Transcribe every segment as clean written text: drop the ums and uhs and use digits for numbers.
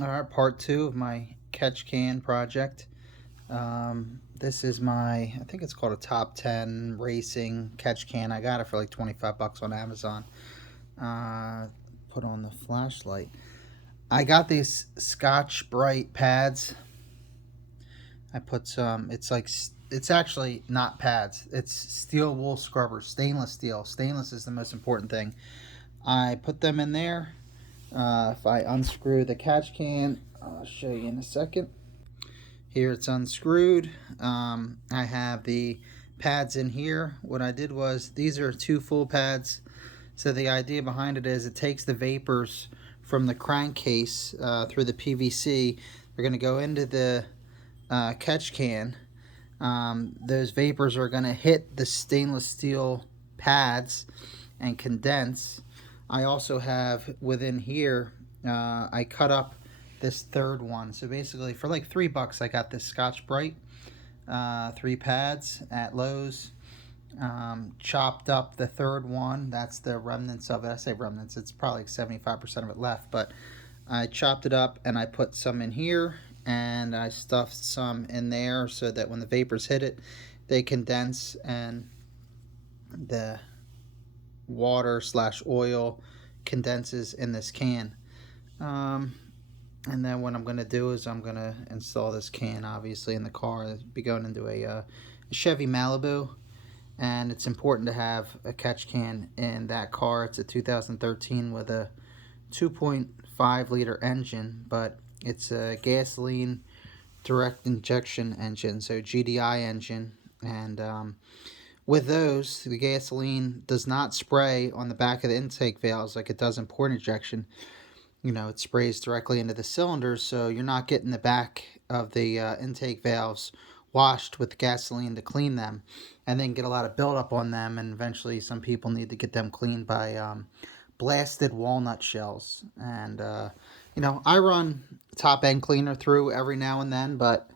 All right, part two of my catch can project. This is I think it's called a top 10 racing catch can. I got it for like 25 bucks on Amazon. Uh, Put on the flashlight. I got these Scotch Brite pads. I put some, it's actually not pads, it's steel wool scrubbers, stainless steel. Stainless is the most important thing. I put them in there. If I unscrew the catch can, I'll show you in a second. Here it's unscrewed. I have the pads in here. What I did was, these are two full pads. So the idea behind it is it takes the vapors from the crankcase through the PVC. They're going to go into the catch can. Those vapors are going to hit the stainless steel pads and condense. I also have within here, I cut up this third one. So basically, for like $3, I got this Scotch Brite, 3 pads at Lowe's. Chopped up the third one. That's the remnants of it. I say remnants, it's probably like 75% of it left, but I chopped it up and I put some in here and I stuffed some in there so that when the vapors hit it, they condense and the water slash oil condenses in this can. And then what I'm going to do is I'm going to install this can obviously in the car. It'll be going into a Chevy Malibu, and it's important to have a catch can in that car. It's a 2013 with a 2.5 liter engine, but it's a gasoline direct injection engine, so GDI engine. And with those, the gasoline does not spray on the back of the intake valves like it does in port injection. It sprays directly into the cylinders, so you're not getting the back of the intake valves washed with gasoline to clean them and then get a lot of buildup on them. And eventually, some people need to get them cleaned by blasted walnut shells. And, I run top end cleaner through every now and then, but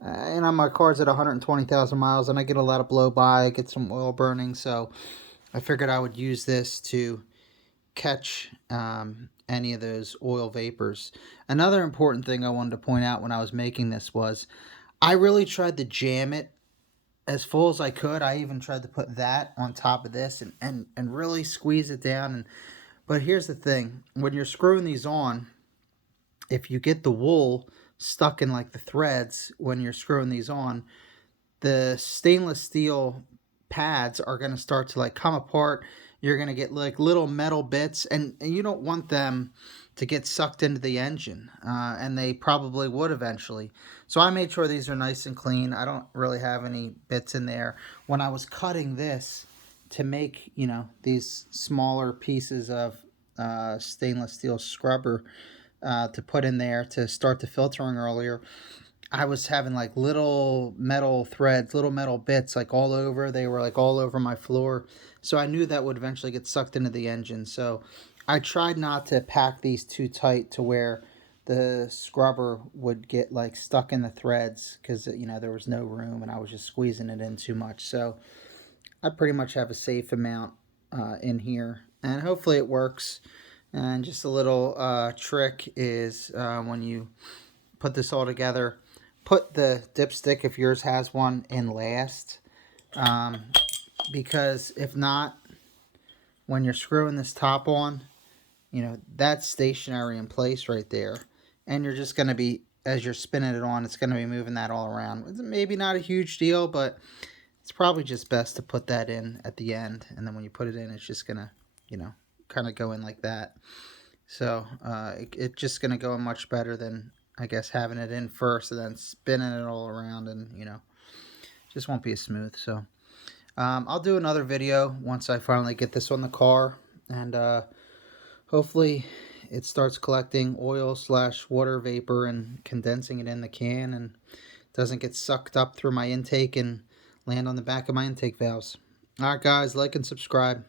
my car's at 120,000 miles and I get a lot of blow by, I get some oil burning, so I figured I would use this to catch any of those oil vapors. Another important thing I wanted to point out when I was making this was I really tried to jam it as full as I could. I even tried to put that on top of this and really squeeze it down. But here's the thing, when you're screwing these on, if you get the wool stuck in like the threads when you're screwing these on, the stainless steel pads are going to start to like come apart. You're going to get like little metal bits, and you don't want them to get sucked into the engine, and they probably would eventually. So I made sure these are nice and clean. I don't really have any bits in there. When I was cutting this to make, these smaller pieces of stainless steel scrubber to put in there to start the filtering earlier, I was having like little metal threads, little metal bits like all over. They were like all over my floor. So I knew that would eventually get sucked into the engine. So I tried not to pack these too tight to where the scrubber would get like stuck in the threads because, there was no room and I was just squeezing it in too much. So I pretty much have a safe amount in here, and hopefully it works. And just a little trick is when you put this all together, put the dipstick, if yours has one, in last, um, because if not, when you're screwing this top on, that's stationary in place right there, and you're just going to be, as you're spinning it on, it's going to be moving that all around. It's maybe not a huge deal, but it's probably just best to put that in at the end, and then when you put it in, it's just going to, kind of go in like that. So it's just going to go much better than, I guess, having it in first and then spinning it all around, and just won't be as smooth. So I'll do another video once I finally get this on the car, and hopefully it starts collecting oil slash water vapor and condensing it in the can and doesn't get sucked up through my intake and land on the back of my intake valves. Alright guys, like and subscribe.